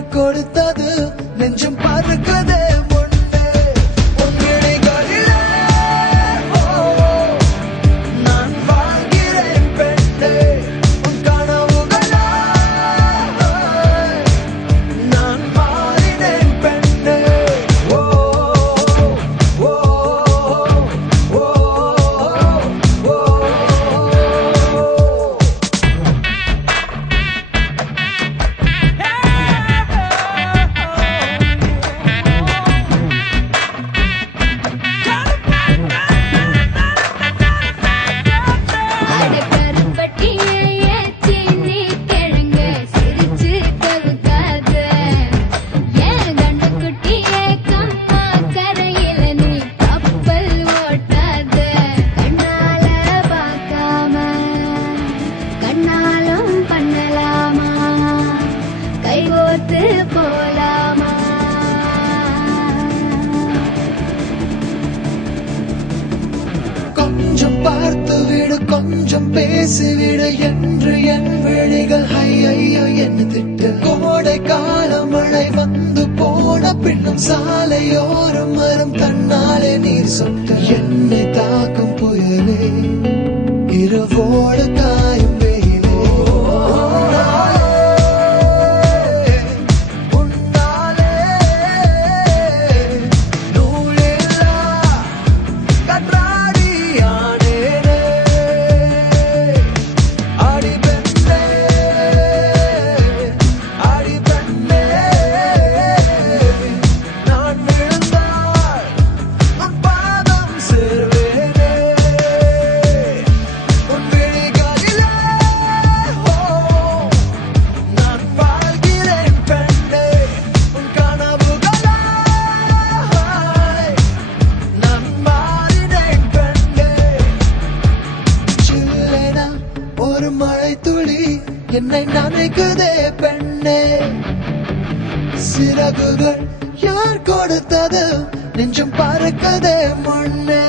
யார் கொடுத்தது நெஞ்சம் பறக்குதே கொஞ்சம் பார்த்து விடு கொஞ்சம் பேசிவிடு என்று என் விழிகள் ஐயோ என்ன திட்டு கோடை கால மழை வந்து போன பின்னும் சாலையோரம் மரம் தன்னாலே நீர் சொட்டு என்னை தாக்கும் புயலே இரவோடு காயும் ஒரு மழை துளி என்னை நினைக்குதே பெண்ணே சிறகுகள் யார் கொடுத்தது நெஞ்சம் பறக்கதே முன்னே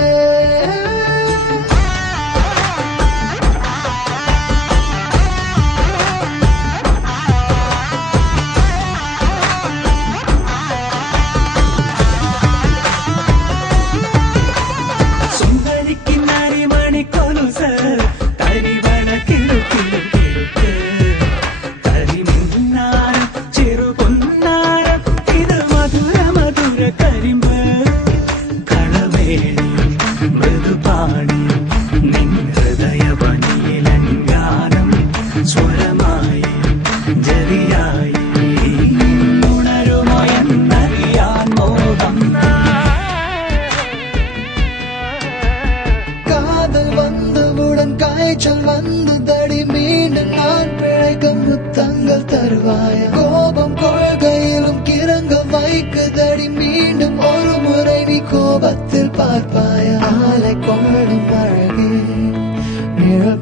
காய்ச்சல் வந்து தடி மீண்டும் நான் பிழைக்க முத்தங்கள் தருவாய கோபம் கொள்கையிலும் கிறங்க வைக்குதடி மீண்டும் ஒரு முறை நீ கோபத்தில் பார்ப்பாய ஆலை கொள்ளும் அழகே நிழல்